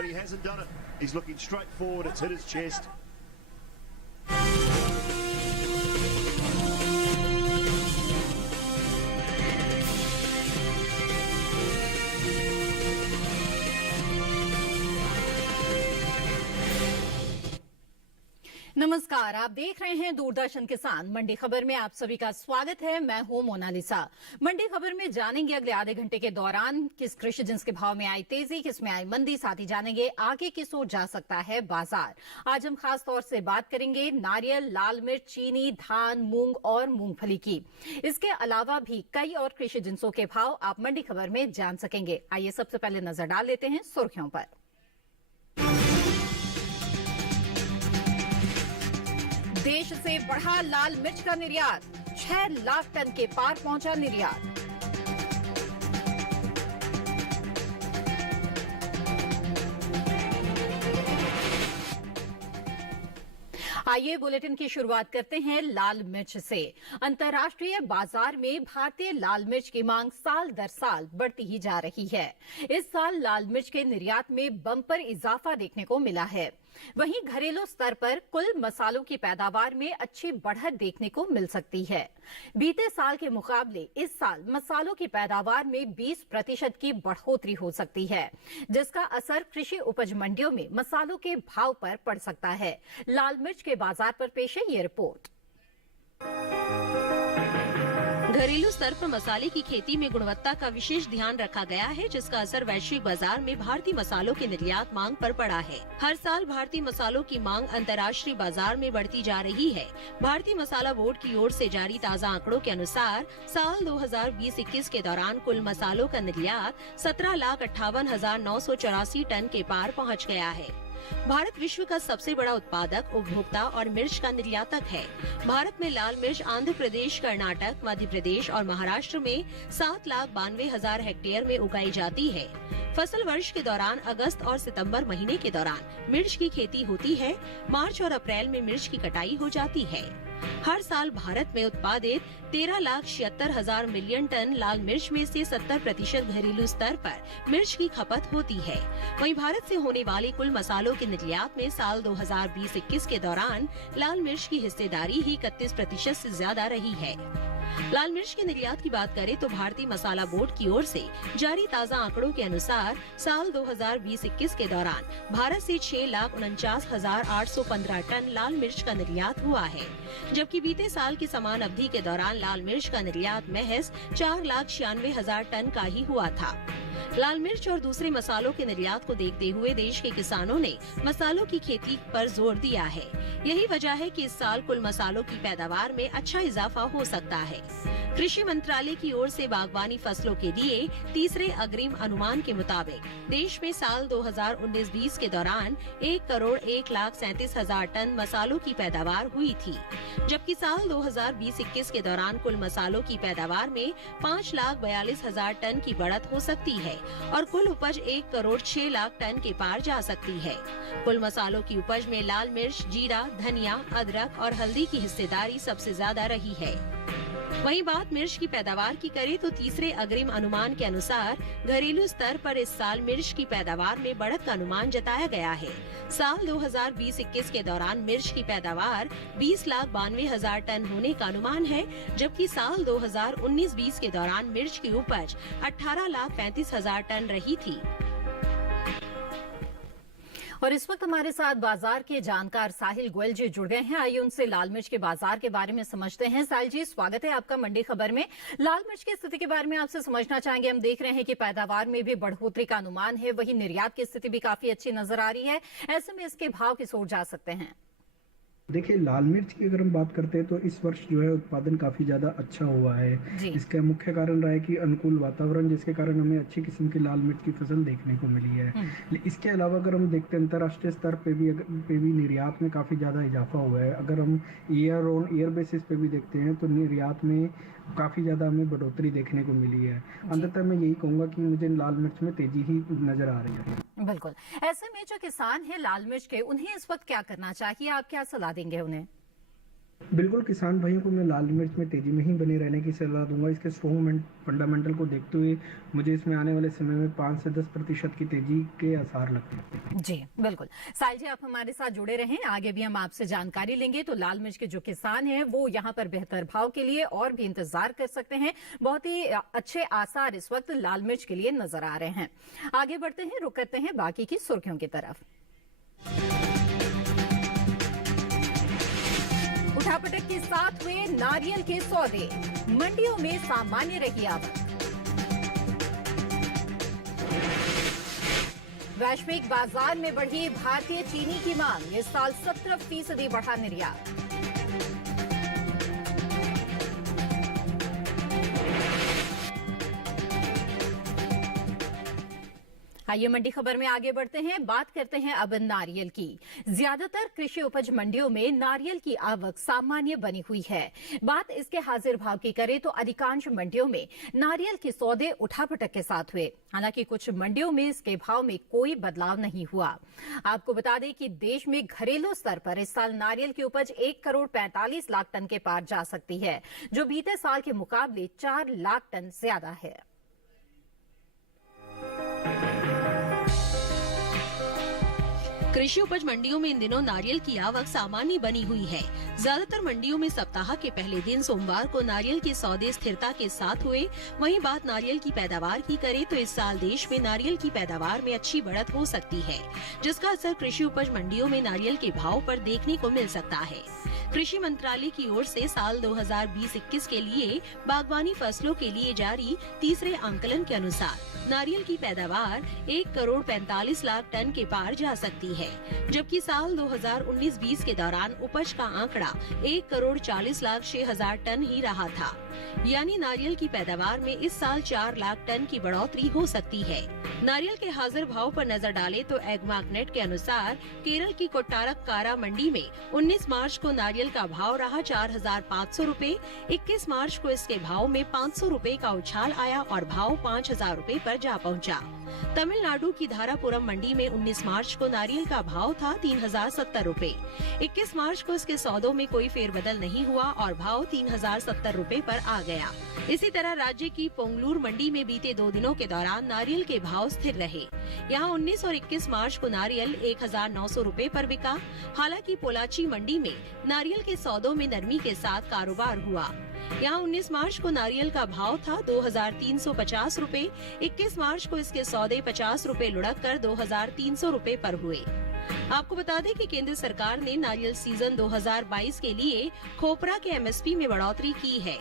but he hasn't done it. He's looking straight forward. It's hit his chest. नमस्कार, आप देख रहे हैं दूरदर्शन किसान। मंडी खबर में आप सभी का स्वागत है। मैं हूं मोनालिसा। मंडी खबर में जानेंगे अगले आधे घंटे के दौरान किस कृषि जिन्स के भाव में आई तेजी, किस में आई मंदी, साथ ही जानेंगे आगे किस ओर जा सकता है बाजार। आज हम खास तौर से बात करेंगे नारियल, लाल मिर्च, चीनी, धान, मूंग और मूंगफली की। इसके अलावा भी कई और कृषि जिन्सों के भाव आप मंडी खबर में जान सकेंगे। आइए सबसे पहले नजर डाल लेते हैं सुर्खियों पर। देश से बढ़ा लाल मिर्च का निर्यात, 6 लाख टन के पार पहुंचा निर्यात। आइए बुलेटिन की शुरुआत करते हैं लाल मिर्च से। अंतर्राष्ट्रीय बाजार में भारतीय लाल मिर्च की मांग साल दर साल बढ़ती ही जा रही है। इस साल लाल मिर्च के निर्यात में बम्पर इजाफा देखने को मिला है। वहीं घरेलू स्तर पर कुल मसालों की पैदावार में अच्छी बढ़त देखने को मिल सकती है। बीते साल के मुकाबले इस साल मसालों की पैदावार में 20% की बढ़ोतरी हो सकती है, जिसका असर कृषि उपज मंडियों में मसालों के भाव पर पड़ सकता है। लाल मिर्च के बाजार पर पेश है ये रिपोर्ट। घरेलू स्तर पर मसाले की खेती में गुणवत्ता का विशेष ध्यान रखा गया है, जिसका असर वैश्विक बाजार में भारतीय मसालों के निर्यात मांग पर पड़ा है। हर साल भारतीय मसालों की मांग अंतर्राष्ट्रीय बाजार में बढ़ती जा रही है। भारतीय मसाला बोर्ड की ओर से जारी ताज़ा आंकड़ों के अनुसार साल 2020-21 के दौरान कुल मसालों का निर्यात 17,58,984 टन के पार पहुँच गया है। भारत विश्व का सबसे बड़ा उत्पादक, उपभोक्ता और मिर्च का निर्यातक है। भारत में लाल मिर्च आंध्र प्रदेश, कर्नाटक, मध्य प्रदेश और महाराष्ट्र में 7,92,000 हेक्टेयर में उगाई जाती है। फसल वर्ष के दौरान अगस्त और सितंबर महीने के दौरान मिर्च की खेती होती है। मार्च और अप्रैल में मिर्च की कटाई हो जाती है। हर साल भारत में उत्पादित 13,76,000 मिलियन टन लाल मिर्च में से 70% घरेलू स्तर पर मिर्च की खपत होती है। वहीं भारत से होने वाले कुल मसालों के निर्यात में साल 2020-21 के दौरान लाल मिर्च की हिस्सेदारी ही 31% से ज्यादा रही है। लाल मिर्च के निर्यात की बात करें तो भारतीय मसाला बोर्ड की ओर से जारी ताज़ा आंकड़ों के अनुसार साल 2020-21 के दौरान भारत से 6,49,815 टन लाल मिर्च का निर्यात हुआ है, जबकि बीते साल की समान अवधि के दौरान लाल मिर्च का निर्यात महज 4,96,000 टन का ही हुआ था। लाल मिर्च और दूसरे मसालों के निर्यात को देखते हुए देश के किसानों ने मसालों की खेती पर जोर दिया है। यही वजह है कि इस साल कुल मसालों की पैदावार में अच्छा इजाफा हो सकता है। कृषि मंत्रालय की ओर से बागवानी फसलों के लिए तीसरे अग्रिम अनुमान के मुताबिक देश में साल 2019-20 के दौरान 1,01,37,000 टन मसालों की पैदावार हुई थी, जबकि साल 2020-21 के दौरान कुल मसालों की पैदावार में 5,42,000 टन की बढ़त हो सकती है और कुल उपज 1,06,00,000 टन के पार जा सकती है। कुल मसालों की उपज में लाल मिर्च, जीरा, धनिया, अदरक और हल्दी की हिस्सेदारी सबसे ज्यादा रही है। वहीं बात मिर्च की पैदावार की करें तो तीसरे अग्रिम अनुमान के अनुसार घरेलू स्तर पर इस साल मिर्च की पैदावार में बढ़त का अनुमान जताया गया है। साल 2020-21 के दौरान मिर्च की पैदावार 20,92,000 टन होने का अनुमान है, जबकि साल 2019-20 के दौरान मिर्च की उपज 18,35,000 टन रही थी। और इस वक्त हमारे साथ बाजार के जानकार साहिल गोयल जी जुड़ गए हैं। आइए उनसे लाल मिर्च के बाजार के बारे में समझते हैं। साहिल जी, स्वागत है आपका मंडी खबर में। लाल मिर्च की स्थिति के बारे में आपसे समझना चाहेंगे। हम देख रहे हैं कि पैदावार में भी बढ़ोतरी का अनुमान है, वहीं निर्यात की स्थिति भी काफी अच्छी नजर आ रही है। ऐसे में इसके भाव किस ओर जा सकते हैं? देखिए, लाल मिर्च की अगर हम बात करते हैं तो इस वर्ष जो है उत्पादन काफ़ी ज़्यादा अच्छा हुआ है। इसका मुख्य कारण रहा है कि अनुकूल वातावरण, जिसके कारण हमें अच्छी किस्म की लाल मिर्च की फसल देखने को मिली है। इसके अलावा अगर हम देखते हैं अंतर्राष्ट्रीय स्तर पे भी निर्यात में काफ़ी ज़्यादा इजाफा हुआ है। अगर हम ईयर ऑन ईयर बेसिस पे भी देखते हैं तो निर्यात में काफ़ी ज़्यादा हमें बढ़ोतरी देखने को मिली है। अंततः मैं यही कहूँगा कि मुझे लाल मिर्च में तेजी ही नज़र आ रही है। बिल्कुल। ऐसे में जो किसान हैं लाल मिर्च के, उन्हें इस वक्त क्या करना चाहिए? आप क्या सलाह देंगे उन्हें? बिल्कुल, किसान भाइयों को मैं लाल मिर्च में तेज़ी में ही बने रहने की सलाह दूँगा। इसके स्ट्रॉन्ग फंडामेंटल को देखते हुए मुझे इसमें आने वाले समय में 5 से 10% की तेज़ी के आसार लगते हैं। जी, बिल्कुल। साहिल जी, आप हमारे साथ जुड़े रहें। आगे भी हम आपसे जानकारी लेंगे। तो लाल मिर्च के जो किसान हैं, वो यहाँ पर बेहतर भाव के लिए और भी इंतजार कर सकते हैं। बहुत ही अच्छे आसार इस वक्त लाल मिर्च के लिए नजर आ रहे हैं। आगे बढ़ते हैं, रुक करते हैं बाकी की सुर्खियों की तरफ। उठापटक के साथ हुए नारियल के सौदे, मंडियों में सामान्य रही आवक। वैश्विक बाजार में बढ़ी भारतीय चीनी की मांग, इस साल 17% बढ़ा निर्यात। आइए मंडी खबर में आगे बढ़ते हैं। बात करते हैं अब नारियल की। ज्यादातर कृषि उपज मंडियों में नारियल की आवक सामान्य बनी हुई है। बात इसके हाजिर भाव की करें तो अधिकांश मंडियों में नारियल के सौदे उठापटक के साथ हुए। हालांकि कुछ मंडियों में इसके भाव में कोई बदलाव नहीं हुआ। आपको बता दें कि देश में घरेलू स्तर पर इस साल नारियल की उपज 1,45,00,000 टन के पार जा सकती है, जो बीते साल के मुकाबले 4 लाख टन ज्यादा है। कृषि उपज मंडियों में इन दिनों नारियल की आवक सामान्य बनी हुई है। ज्यादातर मंडियों में सप्ताह के पहले दिन सोमवार को नारियल के सौदे स्थिरता के साथ हुए। वहीं बात नारियल की पैदावार की करें तो इस साल देश में नारियल की पैदावार में अच्छी बढ़त हो सकती है, जिसका असर कृषि उपज मंडियों में नारियल के भाव पर देखने को मिल सकता है। कृषि मंत्रालय की ओर से साल 2020-21 के लिए बागवानी फसलों के लिए जारी तीसरे आंकलन के अनुसार नारियल की पैदावार 1,45,00,000 टन के पार जा सकती है, जबकि साल 2019-20 के दौरान उपज का आंकड़ा 1,40,06,000 टन ही रहा था। यानी नारियल की पैदावार में इस साल 4 लाख टन की बढ़ोतरी हो सकती है। नारियल के हाजिर भाव पर नजर डालें तो एग्मार्कनेट के अनुसार केरल की कोट्टारक कारा मंडी में 19 मार्च को नारियल का भाव रहा 4,500 रूपए। 21 मार्च को इसके भाव में 500 रूपए का उछाल आया और भाव 5,000 रूपए पर जा पहुंचा। तमिलनाडु की धारापुरम मंडी में 19 मार्च को नारियल का भाव था 3,070 रूपए। 21 मार्च को इसके सौदों में कोई फेरबदल नहीं हुआ और भाव 3,070 रूपए पर आ गया। इसी तरह राज्य की पोंगलूर मंडी में बीते 2 दिनों के दौरान नारियल के भाव स्थिर रहे। यहाँ 19 और 21 मार्च को नारियल 1,900 रूपए पर बिका। हालांकि पोलाची मंडी में नारियल के सौदों में नरमी के साथ कारोबार हुआ। यहाँ 19 मार्च को नारियल का भाव था 2,350 रूपए। 21 मार्च को इसके सौदे 50 रूपए लुढ़क कर 2,300 रूपए पर हुए। आपको बता दें कि केंद्र सरकार ने नारियल सीजन 2022 के लिए खोपरा के एमएसपी में बढ़ोतरी की है।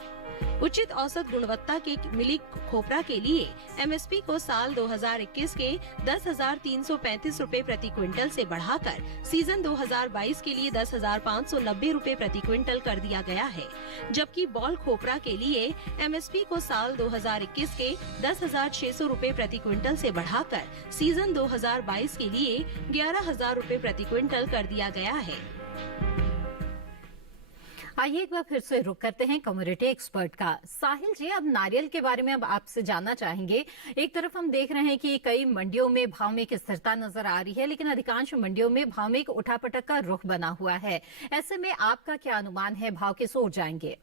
उचित औसत गुणवत्ता के मिली खोपरा के लिए एमएसपी को साल 2021 के 10,335 रूपए प्रति क्विंटल से बढ़ाकर सीजन 2022 के लिए 10,590 रूपए प्रति क्विंटल कर दिया गया है, जबकि बॉल खोपरा के लिए एमएसपी को साल 2021 के 10,600 रूपए प्रति क्विंटल से बढ़ाकर सीजन 2022 के लिए 11,000 रूपए प्रति क्विंटल कर दिया गया है। आइए एक बार फिर से रुक करते हैं कम्युनिटी एक्सपर्ट का। साहिल जी, अब नारियल के बारे में अब आपसे जानना चाहेंगे। एक तरफ हम देख रहे हैं कि कई मंडियों में भाव में एक स्थिरता नजर आ रही है, लेकिन अधिकांश मंडियों में भाव में एक उठापटक का रुख बना हुआ है। ऐसे में आपका क्या अनुमान है, भाव किस ओर जाएंगे?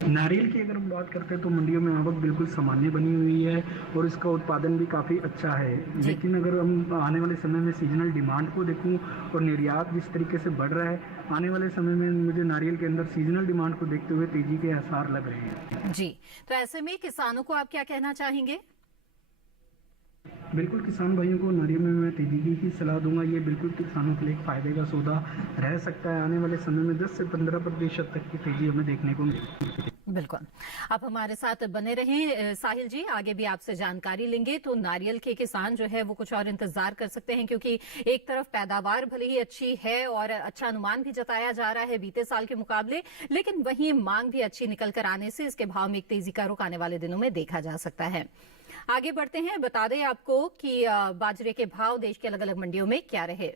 नारियल की अगर हम बात करते हैं तो मंडियों में आवक बिल्कुल सामान्य बनी हुई है और इसका उत्पादन भी काफ़ी अच्छा है। लेकिन अगर हम आने वाले समय में सीजनल डिमांड को देखूं और निर्यात जिस तरीके से बढ़ रहा है, आने वाले समय में मुझे नारियल के अंदर सीजनल डिमांड को देखते हुए तेजी के आसार लग रहे हैं। जी, तो ऐसे में किसानों को आप क्या कहना चाहेंगे? बिल्कुल, किसान भाइयों को नारियल में मैं तेजी की ही सलाह दूंगा। ये बिल्कुल किसानों के लिए एक फायदे का सौदा रह सकता है। आने वाले समय में 10 से 15% तक की तेजी हमें देखने को मिलेगी। बिल्कुल, आप हमारे साथ बने रहें साहिल जी। आगे भी आपसे जानकारी लेंगे। तो नारियल के किसान जो है वो कुछ और इंतजार कर सकते हैं, क्योंकि एक तरफ पैदावार भले ही अच्छी है और अच्छा अनुमान भी जताया जा रहा है बीते साल के मुकाबले, लेकिन वहीं मांग भी अच्छी निकल कर आने से इसके भाव में एक तेजी का रुख आने वाले दिनों में देखा जा सकता है। आगे बढ़ते हैं। बता दें आपको कि बाजरे के भाव देश की अलग अलग मंडियों में क्या रहे।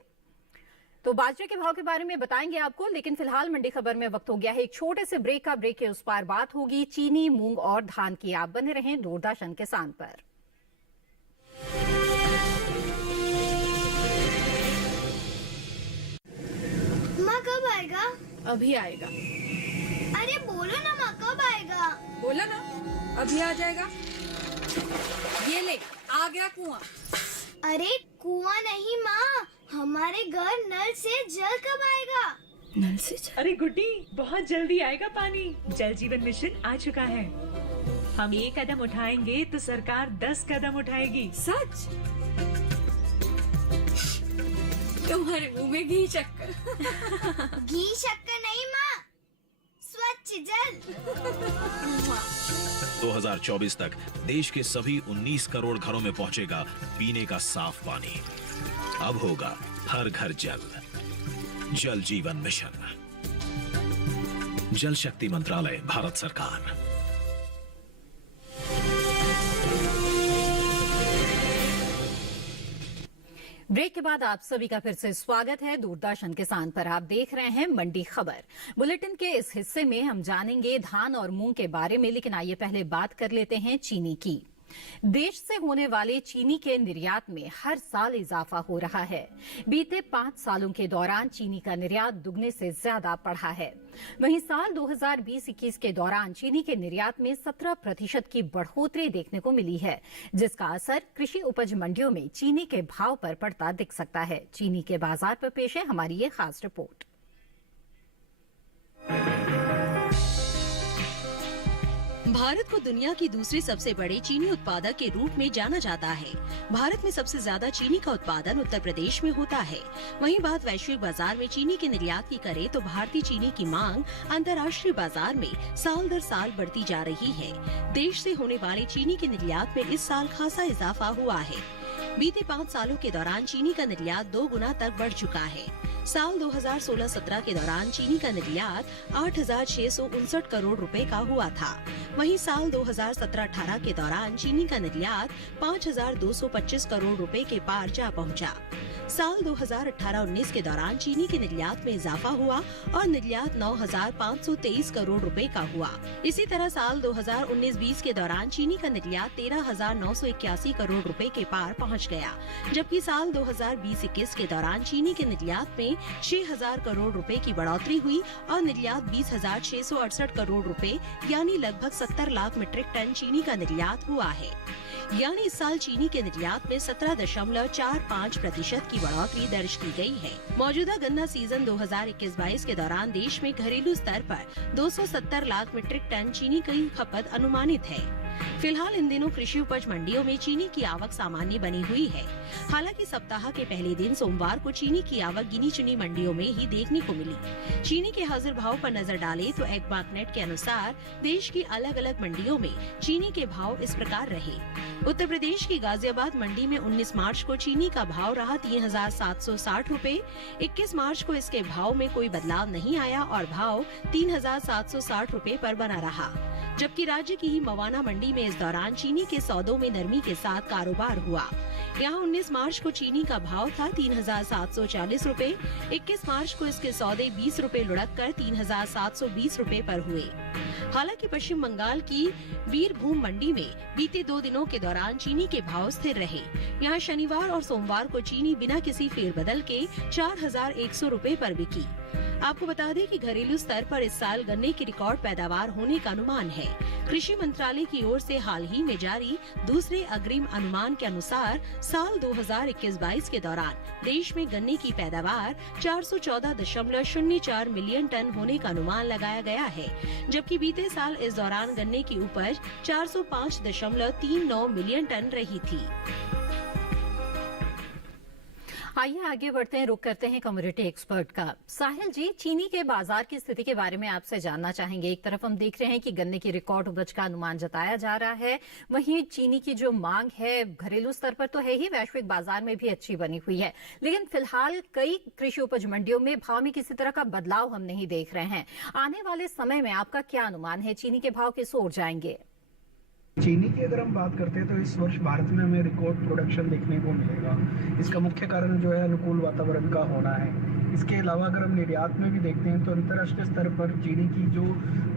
तो बाजरे के भाव के बारे में बताएंगे आपको, लेकिन फिलहाल मंडी खबर में वक्त हो गया है एक छोटे से ब्रेक का। ब्रेक के उस पार बात होगी चीनी, मूंग और धान की। आप बने रहें दूरदर्शन किसान पर। माँ कब आएगा? अभी आएगा। अरे बोलो ना माँ, कब आएगा? बोला ना, अभी आ जाएगा। ये ले, आ गया कुआं। अरे कुआं नहीं माँ, हमारे घर नल से जल कब आएगा? नल से जल? अरे गुड्डी, बहुत जल्दी आएगा पानी। जल जीवन मिशन आ चुका है। हम 1 कदम उठाएंगे तो सरकार 10 कदम उठाएगी। सच? तुम्हारे मुंह में घी शक्कर। घी शक्कर नहीं माँ, स्वच्छ जल। 2024 तक देश के सभी 19 करोड़ घरों में पहुंचेगा पीने का साफ पानी। अब होगा हर घर जल। जल जीवन मिशन, जल शक्ति मंत्रालय, भारत सरकार। ब्रेक के बाद आप सभी का फिर से स्वागत है। दूरदर्शन किसान पर आप देख रहे हैं मंडी खबर। बुलेटिन के इस हिस्से में हम जानेंगे धान और मूंग के बारे में, लेकिन आइए पहले बात कर लेते हैं चीनी की। देश से होने वाले चीनी के निर्यात में हर साल इजाफा हो रहा है। बीते 5 सालों के दौरान चीनी का निर्यात दुगने से ज्यादा बढ़ा है। वहीं साल 2020-21 के दौरान चीनी के निर्यात में 17% की बढ़ोतरी देखने को मिली है, जिसका असर कृषि उपज मंडियों में चीनी के भाव पर पड़ता दिख सकता है। चीनी के बाजार पर पेश है हमारी ये खास रिपोर्ट। भारत को दुनिया की दूसरी सबसे बड़े चीनी उत्पादक के रूप में जाना जाता है। भारत में सबसे ज्यादा चीनी का उत्पादन उत्तर प्रदेश में होता है। वहीं बात वैश्विक बाजार में चीनी के निर्यात की करें तो भारतीय चीनी की मांग अंतर्राष्ट्रीय बाजार में साल दर साल बढ़ती जा रही है। देश से होने वाले चीनी के निर्यात में इस साल खासा इजाफा हुआ है। बीते 5 सालों के दौरान चीनी का निर्यात 2 गुना तक बढ़ चुका है। साल 2016-17 के दौरान चीनी का निर्यात 8,659 करोड़ रुपए का हुआ था। वहीं साल 2017-18 के दौरान चीनी का निर्यात 5,225 करोड़ रुपए के पार जा पहुंचा। साल 2018-19 के दौरान चीनी के निर्यात में इजाफा हुआ और निर्यात 9,523 करोड़ रुपए का हुआ। इसी तरह साल 2019-20 के दौरान चीनी का निर्यात 13,981 करोड़ रुपए के पार पहुंच गया, जबकि साल 2020-21 के दौरान चीनी के निर्यात में 6,000 करोड़ रुपए की बढ़ोतरी हुई और निर्यात 20,668 करोड़ रुपए यानी लगभग 70 लाख मीट्रिक टन चीनी का निर्यात हुआ है। यानी इस साल चीनी के निर्यात में 17.45% की बढ़ोतरी दर्ज की गई है। मौजूदा गन्ना सीजन 2021-22 के दौरान देश में घरेलू स्तर पर 270 लाख मीट्रिक टन चीनी की खपत अनुमानित है। फिलहाल इन दिनों कृषि उपज मंडियों में चीनी की आवक सामान्य बनी हुई है। हालांकि सप्ताह के पहले दिन सोमवार को चीनी की आवक गिनी चुनी मंडियों में ही देखने को मिली। चीनी के हाजिर भाव पर नजर डालें तो एग्मार्कनेट के अनुसार देश की अलग अलग मंडियों में चीनी के भाव इस प्रकार रहे। उत्तर प्रदेश की गाजियाबाद मंडी में 19 मार्च को चीनी का भाव रहा 3,760 रूपए। 21 मार्च को इसके भाव में कोई बदलाव नहीं आया और भाव 3,760 रूपए पर बना रहा। जबकि राज्य की ही मवाना मंडी में इस दौरान चीनी के सौदों में नरमी के साथ कारोबार हुआ। यहाँ 19 मार्च को चीनी का भाव था 3,740 रूपए। 21 मार्च को इसके सौदे 20 रूपए लुढ़क कर 3,720 रूपए पर हुए। हालांकि पश्चिम बंगाल की वीरभूम मंडी में बीते 2 दिनों के दौरान चीनी के भाव स्थिर रहे। यहाँ शनिवार और सोमवार को चीनी बिना किसी फेरबदल के 4,100 रूपए पर बिकी। आपको बता दें कि घरेलू स्तर पर इस साल गन्ने की रिकॉर्ड पैदावार होने का अनुमान है। कृषि मंत्रालय की ओर से हाल ही में जारी दूसरे अग्रिम अनुमान के अनुसार साल 2021-22 के दौरान देश में गन्ने की पैदावार 414.04 मिलियन टन होने का अनुमान लगाया गया है, जबकि बीते साल इस दौरान गन्ने की उपज 405.39 मिलियन टन रही थी। आइए आगे बढ़ते हैं, रुक करते हैं कम्युनिटी एक्सपर्ट का। साहिल जी, चीनी के बाजार की स्थिति के बारे में आपसे जानना चाहेंगे। एक तरफ हम देख रहे हैं कि गन्ने की रिकॉर्ड उपज का अनुमान जताया जा रहा है, वहीं चीनी की जो मांग है घरेलू स्तर पर तो है ही, वैश्विक बाजार में भी अच्छी बनी हुई है, लेकिन फिलहाल कई कृषि उपज मंडियों में भाव में किसी तरह का बदलाव हम नहीं देख रहे हैं। आने वाले समय में आपका क्या अनुमान है, चीनी के भाव किस ओर जाएंगे? चीनी की अगर हम बात करते हैं तो इस वर्ष भारत में हमें रिकॉर्ड प्रोडक्शन देखने को मिलेगा। इसका मुख्य कारण जो है अनुकूल वातावरण का होना है। इसके अलावा अगर हम निर्यात में भी देखते हैं तो अंतर्राष्ट्रीय स्तर पर चीनी की जो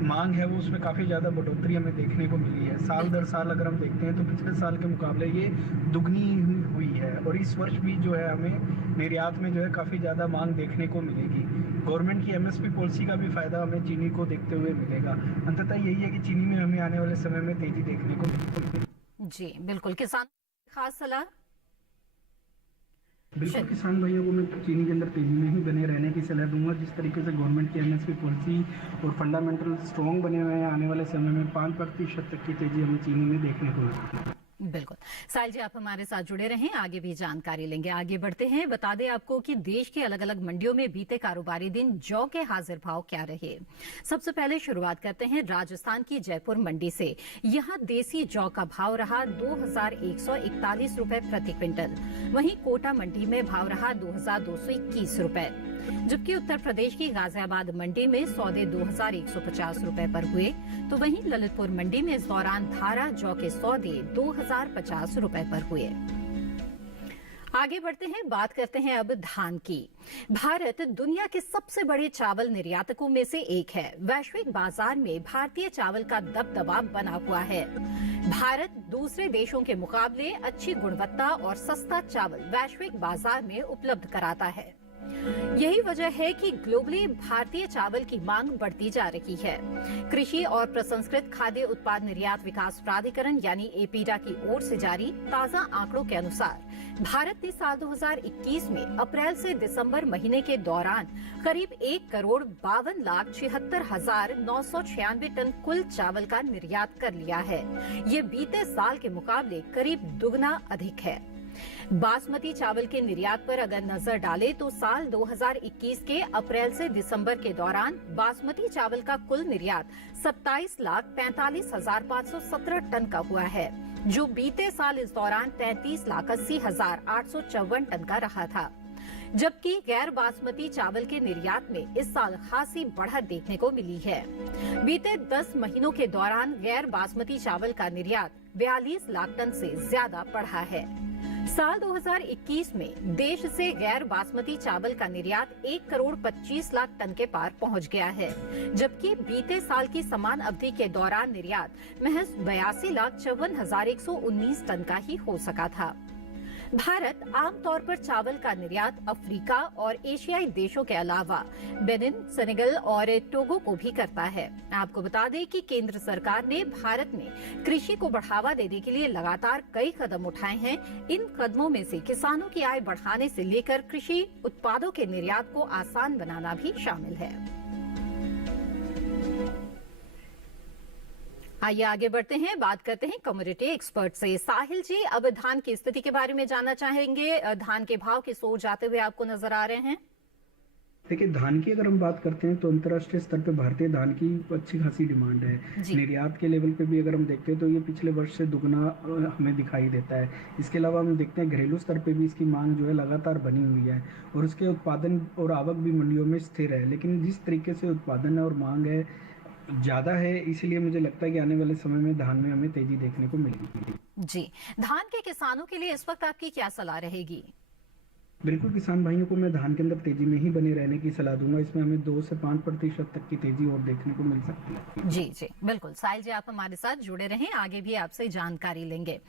मांग है वो उसमें काफ़ी ज़्यादा बढ़ोतरी हमें देखने को मिली है। साल दर साल अगर हम देखते हैं तो पिछले साल के मुकाबले ये दुगनी हुई है और इस वर्ष भी जो है हमें निर्यात में जो है काफ़ी ज़्यादा मांग देखने को मिलेगी। गवर्नमेंट की एमएसपी पॉलिसी का भी फायदा हमें चीनी को देखते हुए मिलेगा। अंततः यही है कि चीनी में हमें आने वाले समय में तेजी देखने को मिलेगी। जी बिल्कुल, किसान खास सलाह। बिल्कुल, किसान भाइयों को मैं चीनी के अंदर तेजी में ही बने रहने की सलाह दूंगा। जिस तरीके से गवर्नमेंट की एमएसपी पॉलिसी और फंडामेंटल स्ट्रॉन्ग बने हुए हैं, आने वाले समय में 5% तक की तेजी हमें चीनी में देखने को मिलेगी। बिल्कुल साहिल जी, आप हमारे साथ जुड़े रहें, आगे भी जानकारी लेंगे। आगे बढ़ते हैं, बता दें आपको कि देश की अलग अलग मंडियों में बीते कारोबारी दिन जौ के हाजिर भाव क्या रहे। सबसे पहले शुरुआत करते हैं राजस्थान की जयपुर मंडी से। यहां देसी जौ का भाव रहा 2141 रुपए प्रति क्विंटल। वहीं कोटा मंडी में भाव रहा 2221 रुपए, जबकि उत्तर प्रदेश की गाजियाबाद मंडी में सौदे 2150 रुपए पर हुए। तो वहीं ललितपुर मंडी में इस दौरान धारा जौ के सौदे 2050 रुपए पर हुए। आगे बढ़ते हैं, बात करते हैं अब धान की। भारत दुनिया के सबसे बड़े चावल निर्यातकों में से एक है। वैश्विक बाजार में भारतीय चावल का दबदबा बना हुआ है। भारत दूसरे देशों के मुकाबले अच्छी गुणवत्ता और सस्ता चावल वैश्विक बाजार में उपलब्ध कराता है। यही वजह है कि ग्लोबली भारतीय चावल की मांग बढ़ती जा रही है। कृषि और प्रसंस्कृत खाद्य उत्पाद निर्यात विकास प्राधिकरण यानी एपीडा की ओर से जारी ताजा आंकड़ों के अनुसार भारत ने साल 2021 में अप्रैल से दिसंबर महीने के दौरान करीब 1,52,76,996 टन कुल चावल का निर्यात कर लिया है। ये बीते साल के मुकाबले करीब दुगना अधिक है। बासमती चावल के निर्यात पर अगर नजर डालें तो साल 2021 के अप्रैल से दिसंबर के दौरान बासमती चावल का कुल निर्यात 27,45,517 टन का हुआ है, जो बीते साल इस दौरान 33,80,854 टन का रहा था। जबकि गैर बासमती चावल के निर्यात में इस साल खासी बढ़त देखने को मिली है। बीते 10 महीनों के दौरान गैर बासमती चावल का निर्यात 42 लाख टन से ज्यादा बढ़ा है। साल 2021 में देश से गैर बासमती चावल का निर्यात 1,25,00,000 टन के पार पहुंच गया है, जबकि बीते साल की समान अवधि के दौरान निर्यात महज 82,54,119 टन का ही हो सका था। भारत आमतौर पर चावल का निर्यात अफ्रीका और एशियाई देशों के अलावा बेनिन, सेनेगल और टोगो को भी करता है। आपको बता दें कि केंद्र सरकार ने भारत में कृषि को बढ़ावा देने के लिए लगातार कई कदम उठाए हैं। इन कदमों में से किसानों की आय बढ़ाने से लेकर कृषि उत्पादों के निर्यात को आसान बनाना भी शामिल है। आइए आगे बढ़ते हैं, बात करते हैं कमोडिटी एक्सपर्ट से। साहिल जी, अब धान की स्थिति के बारे में जानना चाहेंगे। धान के भाव किस ओर जाते हुए आपको नजर आ रहे हैं? देखिए, धान की अगर हम बात करते हैं तो अंतर्राष्ट्रीय स्तर पे भारतीय धान की अच्छी खासी डिमांड है। निर्यात के लेवल पे भी अगर हम देखते हैं तो ये पिछले वर्ष से दुगना हमें दिखाई देता है। इसके अलावा हम देखते हैं घरेलू स्तर पे भी इसकी मांग जो है लगातार बनी हुई है और उसके उत्पादन और आवक भी मंडियों में स्थिर है। लेकिन जिस तरीके से उत्पादन और मांग है ज्यादा है, इसलिए मुझे लगता है कि आने वाले समय में धान में हमें तेजी देखने को मिलेगी। जी, धान के किसानों के लिए इस वक्त आपकी क्या सलाह रहेगी? बिल्कुल, किसान भाइयों को मैं धान के अंदर तेजी में ही बने रहने की सलाह दूंगा। इसमें हमें 2 से 5% तक की तेजी और देखने को मिल सकती है। जी जी बिल्कुल, साहिल जी आप हमारे साथ जुड़े रहें, आगे भी आपसे जानकारी लेंगे।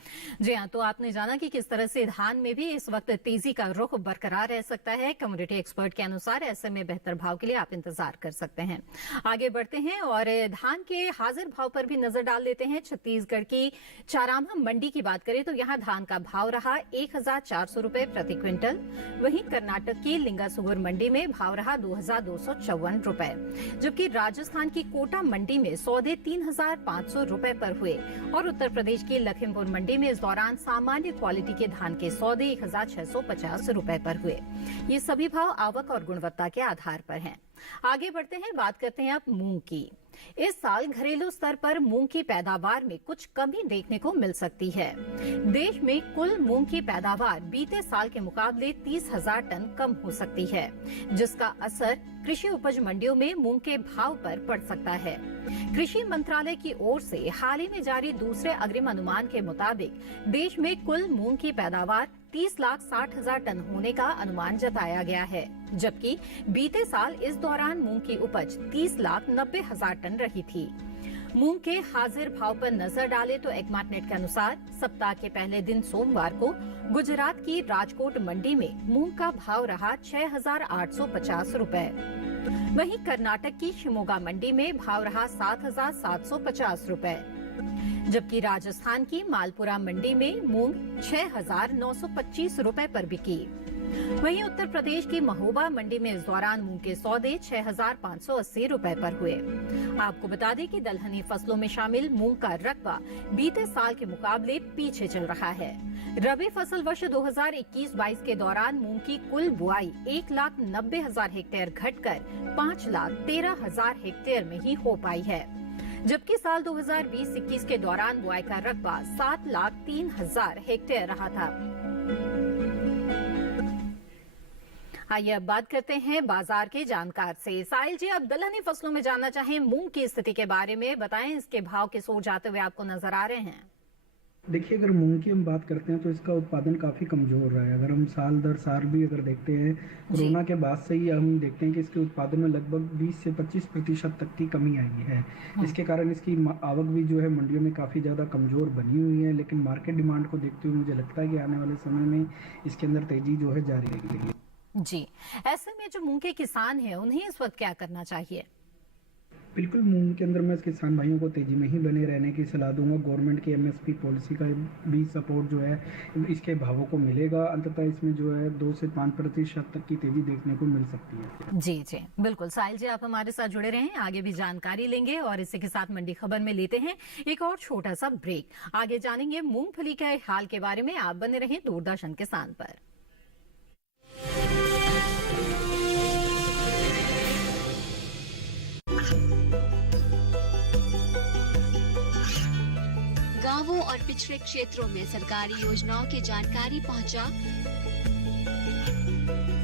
जी हाँ, तो आपने जाना कि किस तरह से धान में भी इस वक्त तेजी का रुख बरकरार रह सकता है। कमोडिटी एक्सपर्ट के अनुसार ऐसे में बेहतर भाव के लिए आप इंतजार कर सकते हैं। आगे बढ़ते हैं और धान के हाजिर भाव पर भी नजर डाल लेते हैं। छत्तीसगढ़ की चारामा मंडी की बात करें तो यहाँ धान का भाव रहा 1,400 रुपए प्रति क्विंटल। वहीं कर्नाटक की लिंगासुगुर मंडी में भाव रहा 2,254 रुपए, जबकि राजस्थान की कोटा मंडी में सौदे 3,500 रुपए पर हुए और उत्तर प्रदेश की लखीमपुर मंडी में इस दौरान सामान्य क्वालिटी के धान के सौदे 1,650 रुपए पर हुए। ये सभी भाव आवक और गुणवत्ता के आधार पर हैं। आगे बढ़ते हैं, बात करते हैं अब मूंग की। इस साल घरेलू स्तर पर मूंग की पैदावार में कुछ कमी देखने को मिल सकती है। देश में कुल मूंग की पैदावार बीते साल के मुकाबले 30,000 टन कम हो सकती है, जिसका असर कृषि उपज मंडियों में मूंग के भाव पर पड़ सकता है। कृषि मंत्रालय की ओर से हाल ही में जारी दूसरे अग्रिम अनुमान के मुताबिक देश में कुल मूंग की पैदावार 30,60,000 टन होने का अनुमान जताया गया है, जबकि बीते साल इस दौरान मूंग की उपज 30,90,000 टन रही थी। मूंग के हाजिर भाव पर नजर डालें तो एक्मार्टनेट के अनुसार सप्ताह के पहले दिन सोमवार को गुजरात की राजकोट मंडी में मूंग का भाव रहा 6,850 रुपए। वहीं कर्नाटक की शिमोगा मंडी में भाव रहा 7,750 रुपए, जबकि राजस्थान की मालपुरा मंडी में मूंग 6,925 रुपए पर बिकी। वहीं उत्तर प्रदेश की महोबा मंडी में इस दौरान मूंग के सौदे 6,580 रुपए पर हुए। आपको बता दें कि दलहनी फसलों में शामिल मूंग का रकबा बीते साल के मुकाबले पीछे चल रहा है। रबी फसल वर्ष 2021-22 के दौरान मूंग की कुल बुआई 1,90,000 हेक्टेयर घटकर 5,13,000 हेक्टेयर में ही हो पाई है, जबकि साल 2020-21 के दौरान बुआई का रकबा 7,03,000 हेक्टेयर रहा था। आइए अब बात करते हैं बाजार के जानकार से। साहिल जी, अब दलहनी फसलों में जानना चाहें मूंग की स्थिति के बारे में बताएं, इसके भाव किस ओर जाते हुए आपको नजर आ रहे हैं? देखिए, अगर मूंग की हम बात करते हैं तो इसका उत्पादन काफ़ी कमज़ोर रहा है। अगर हम साल दर साल भी अगर देखते हैं, कोरोना के बाद से ही हम देखते हैं कि इसके उत्पादन में लगभग 20 से 25% तक की कमी आई है। इसके कारण इसकी आवक भी जो है मंडियों में काफ़ी ज़्यादा कमज़ोर बनी हुई है, लेकिन मार्केट डिमांड को देखते हुए मुझे लगता है कि आने वाले समय में इसके अंदर तेज़ी जो है जारी रहेगी। जी, ऐसे में जो मूंग के किसान हैं उन्हें इस वक्त क्या करना चाहिए? बिल्कुल, मूंग के अंदर मैं किसान भाइयों को तेजी में ही बने रहने की सलाह दूंगा। गवर्नमेंट की एमएसपी पॉलिसी का भी सपोर्ट जो है इसके भावों को मिलेगा। अंततः इसमें जो है 2 से 5% तक की तेजी देखने को मिल सकती है। जी जी, बिल्कुल। साहिल जी, आप हमारे साथ जुड़े रहें, आगे भी जानकारी लेंगे और इसी के साथ मंडी खबर में लेते हैं एक और छोटा सा ब्रेक। आगे जानेंगे मूंगफली के हाल के बारे में। आप बने रहें दूरदर्शन किसान पर। गांवों और पिछड़े क्षेत्रों में सरकारी योजनाओं की जानकारी पहुंचा।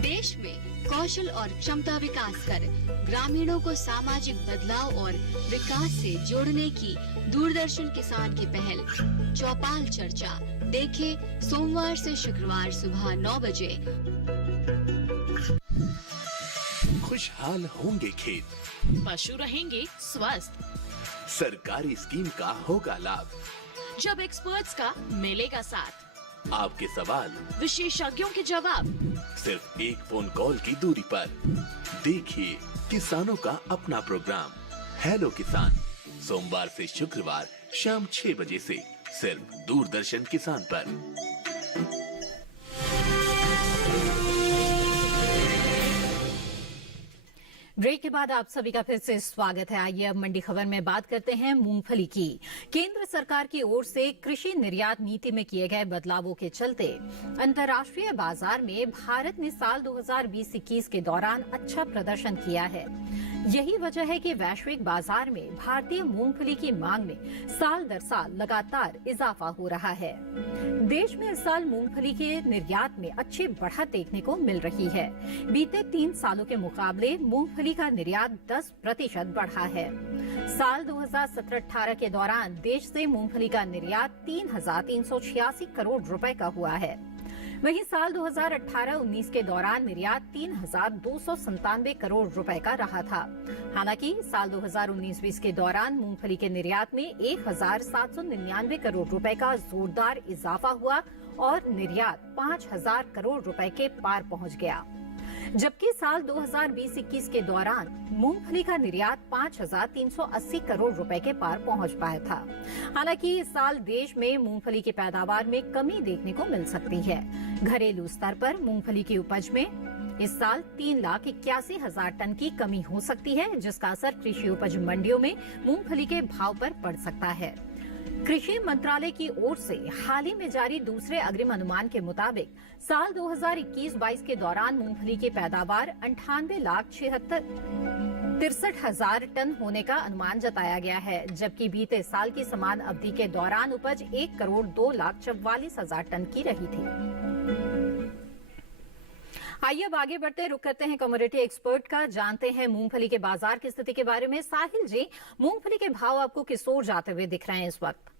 देश में कौशल और क्षमता विकास कर ग्रामीणों को सामाजिक बदलाव और विकास से जोड़ने की दूरदर्शन किसान की पहल चौपाल चर्चा देखें सोमवार से शुक्रवार सुबह 9 बजे। खुशहाल होंगे खेत, पशु रहेंगे स्वस्थ, सरकारी स्कीम का होगा लाभ, जब एक्सपर्ट्स का मिलेगा साथ, आपके सवाल विशेषज्ञों के जवाब, सिर्फ एक फोन कॉल की दूरी पर। देखिए किसानों का अपना प्रोग्राम हेलो किसान, सोमवार से शुक्रवार शाम 6 बजे से सिर्फ दूरदर्शन किसान पर। ब्रेक के बाद आप सभी का फिर से स्वागत है। आइए अब मंडी खबर में बात करते हैं मूंगफली की। केंद्र सरकार की ओर से कृषि निर्यात नीति में किए गए बदलावों के चलते अंतर्राष्ट्रीय बाजार में भारत ने साल 2020-21 के दौरान अच्छा प्रदर्शन किया है। यही वजह है कि वैश्विक बाजार में भारतीय मूंगफली की मांग में साल दर साल लगातार इजाफा हो रहा है। देश में इस साल मूंगफली के निर्यात में अच्छी बढ़त देखने को मिल रही है। बीते 3 सालों के मुकाबले मूंगफली का निर्यात 10% बढ़ा है। साल 2017-18 के दौरान देश से मूंगफली का निर्यात 3,386 करोड़ रुपए का हुआ है। वहीं साल 2018-19 के दौरान निर्यात 3,297 करोड़ रुपए का रहा था। हालांकि साल 2019-20 के दौरान मूंगफली के निर्यात में 1,799 करोड़ रुपए का जोरदार इजाफा हुआ और निर्यात 5,000 करोड़ रुपए के पार पहुंच गया, जबकि साल 2020-21 के दौरान मूंगफली का निर्यात 5,380 करोड़ रुपए के पार पहुंच पाया था। हालांकि इस साल देश में मूंगफली की पैदावार में कमी देखने को मिल सकती है। घरेलू स्तर पर मूंगफली की उपज में इस साल 3,81,000 टन की कमी हो सकती है, जिसका असर कृषि उपज मंडियों में मूंगफली के भाव पर पड़ सकता है। कृषि मंत्रालय की ओर से हाल ही में जारी दूसरे अग्रिम अनुमान के मुताबिक साल 2021-22 के दौरान मूंगफली की पैदावार 98,63,000 टन होने का अनुमान जताया गया है, जबकि बीते साल की समान अवधि के दौरान उपज 1,02,44,000 टन की रही थी। आइए अब आगे बढ़ते रुक करते हैं कमोडिटी एक्सपर्ट का, जानते हैं मूंगफली के बाजार की स्थिति के बारे में। साहिल जी, मूंगफली के भाव आपको किस ओर जाते हुए दिख रहे हैं इस वक्त?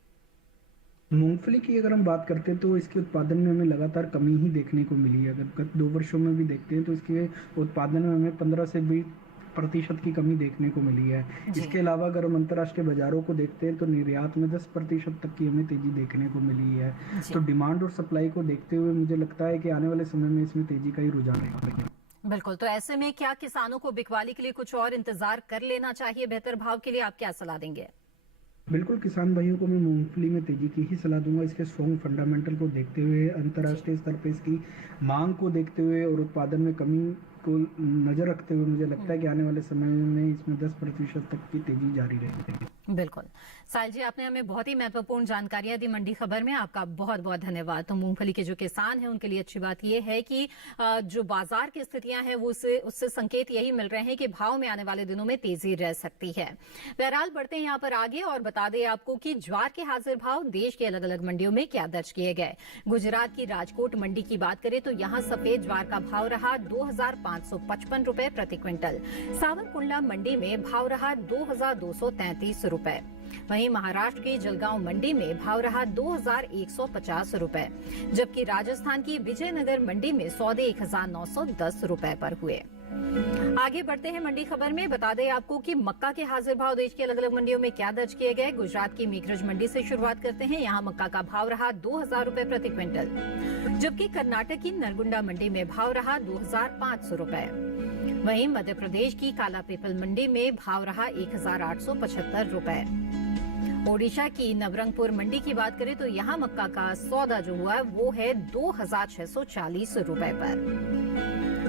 मूंगफली की अगर हम बात करते हैं तो इसके उत्पादन में हमें लगातार कमी ही देखने को मिली है। अगर गत 2 वर्षों में भी देखते हैं तो इसके उत्पादन में हमें 15 से 20% की कमी देखने को मिली है। इसके अलावा अगर हम अंतर्राष्ट्रीय बाजारों को देखते हैं तो निर्यात में 10% तक की हमें तेजी देखने को मिली है। तो डिमांड और सप्लाई को देखते हुए मुझे लगता है कि आने वाले समय में इसमें तेजी का ही रुझान रहेगा। बिल्कुल, तो ऐसे में क्या किसानों को बिकवाली के लिए कुछ और इंतजार कर लेना चाहिए? बेहतर भाव के लिए आप क्या सलाह देंगे? बिल्कुल, किसान भाइयों को मैं मूंगफली में तेजी की ही सलाह दूंगा। इसके स्ट्रॉन्ग फंडामेंटल को देखते हुए, अंतर्राष्ट्रीय स्तर पे इसकी मांग को देखते हुए और उत्पादन में कमी को नजर रखते हुए मुझे लगता है कि आने वाले समय में इसमें 10% तक की तेजी जारी रहेगी। बिल्कुल, साहिल जी, आपने हमें बहुत ही महत्वपूर्ण जानकारियां दी मंडी खबर में, आपका बहुत बहुत धन्यवाद। तो मूंगफली के जो किसान हैं उनके लिए अच्छी बात यह है कि जो बाजार की स्थितियां हैं वो उससे संकेत यही मिल रहे हैं कि भाव में आने वाले दिनों में तेजी रह सकती है। बहरहाल बढ़ते हैं यहाँ पर आगे और बता दें आपको कि ज्वार के हाजिर भाव देश के अलग अलग मंडियों में क्या दर्ज किए गए। गुजरात की राजकोट मंडी की बात करें तो यहाँ सफेद ज्वार का भाव रहा 2,555 रुपए प्रति क्विंटल। सावरकुंडला मंडी में भाव रहा 2,233 रुपए। वहीं महाराष्ट्र की जलगांव मंडी में भाव रहा 2,150 रुपए, जबकि राजस्थान की विजयनगर मंडी में सौदे 1,910 रुपए पर हुए। आगे बढ़ते हैं मंडी खबर में, बता दें आपको कि मक्का के हाजिर भाव देश की अलग अलग मंडियों में क्या दर्ज किए गए। गुजरात की मीकरज मंडी से शुरुआत करते हैं। यहाँ मक्का का भाव रहा 2,000 रुपए प्रति क्विंटल, जबकि कर्नाटक की नरगुंडा मंडी में भाव रहा 2,500 रुपए। वहीं मध्य प्रदेश की काला पीपल मंडी में भाव रहा 1,875 रुपए। ओडिशा की नवरंगपुर मंडी की बात करें तो यहाँ मक्का का सौदा जो हुआ वो है 2,640 रुपए पर।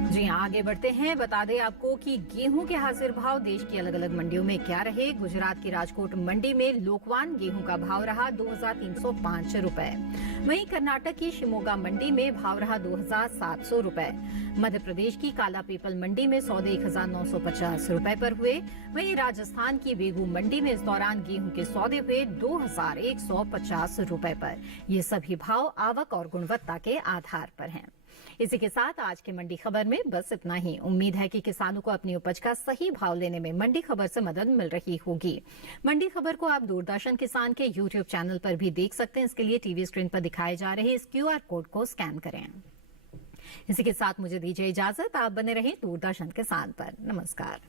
जी हाँ, आगे बढ़ते हैं, बता दें आपको कि गेहूं के हाजिर भाव देश की अलग अलग मंडियों में क्या रहे। गुजरात की राजकोट मंडी में लोकवान गेहूं का भाव रहा 2,305 रुपए। वहीं कर्नाटक की शिमोगा मंडी में भाव रहा 2,700 रुपए। मध्य प्रदेश की काला पीपल मंडी में सौदे 1,950 रुपए पर हुए। वहीं राजस्थान की बेगू मंडी में इस दौरान गेहूं के सौदे हुए 2,150 रुपए पर। ये सभी भाव आवक और गुणवत्ता के आधार पर हैं। इसी के साथ आज के मंडी खबर में बस इतना ही। उम्मीद है कि किसानों को अपनी उपज का सही भाव लेने में मंडी खबर से मदद मिल रही होगी। मंडी खबर को आप दूरदर्शन किसान के YouTube चैनल पर भी देख सकते हैं। इसके लिए टीवी स्क्रीन पर दिखाए जा रहे इस QR कोड को स्कैन करें। इसी के साथ मुझे दीजिए इजाजत। आप बने रहें दूरदर्शन किसान पर। नमस्कार।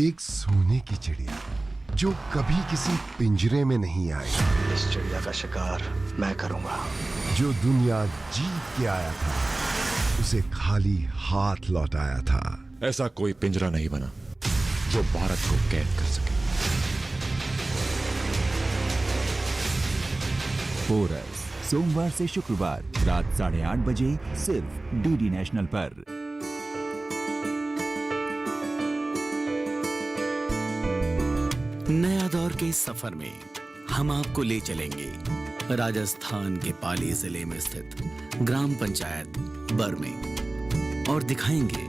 एक सोने की चिड़िया जो कभी किसी पिंजरे में नहीं आई। इस चिड़िया का शिकार मैं करूंगा। जो दुनिया जीत के आया था, उसे खाली हाथ लौटाया था। ऐसा कोई पिंजरा नहीं बना जो भारत को कैद कर सके। पोरस, सोमवार से शुक्रवार रात 8:30 बजे सिर्फ डीडी नेशनल पर। नया दौर के इस सफर में हम आपको ले चलेंगे राजस्थान के पाली जिले में स्थित ग्राम पंचायत बर में और दिखाएंगे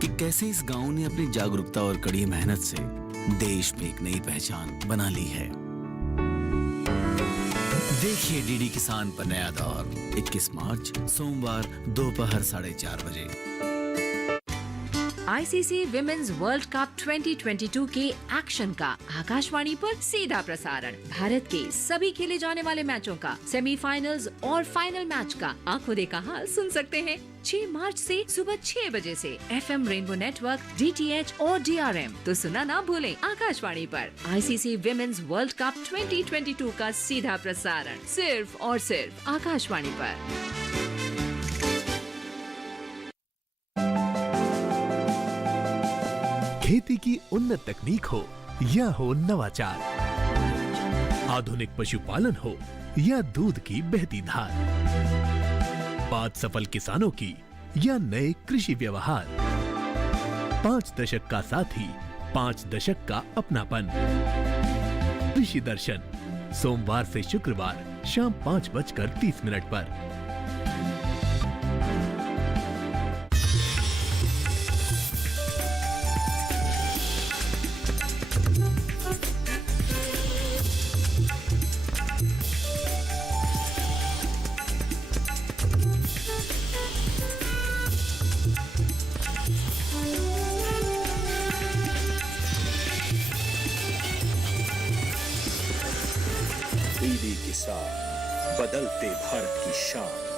कि कैसे इस गांव ने अपनी जागरूकता और कड़ी मेहनत से देश में एक नई पहचान बना ली है। देखिए डीडी किसान पर नया दौर 21 मार्च सोमवार दोपहर 4:30 बजे। आईसीसी विमेंस वर्ल्ड कप 2022 के एक्शन का आकाशवाणी पर सीधा प्रसारण। भारत के सभी खेले जाने वाले मैचों का, सेमीफाइनल्स और फाइनल मैच का आंखों देखा हाल सुन सकते हैं 6 मार्च से सुबह 6 बजे से FM रेनबो नेटवर्क, DTH और DRM। तो सुना ना भूलें आकाशवाणी पर आईसीसी विमेंस वर्ल्ड कप 2022 का सीधा प्रसारण सिर्फ और सिर्फ आकाशवाणी पर। खेती की उन्नत तकनीक हो या हो नवाचार, आधुनिक पशुपालन हो या दूध की बहती धार, बात सफल किसानों की या नए कृषि व्यवहार, 5 दशक का साथी, 5 दशक का अपनापन। कृषि दर्शन सोमवार से शुक्रवार शाम 5:30 पर। डीडी किसान, बदलते भारत की शान।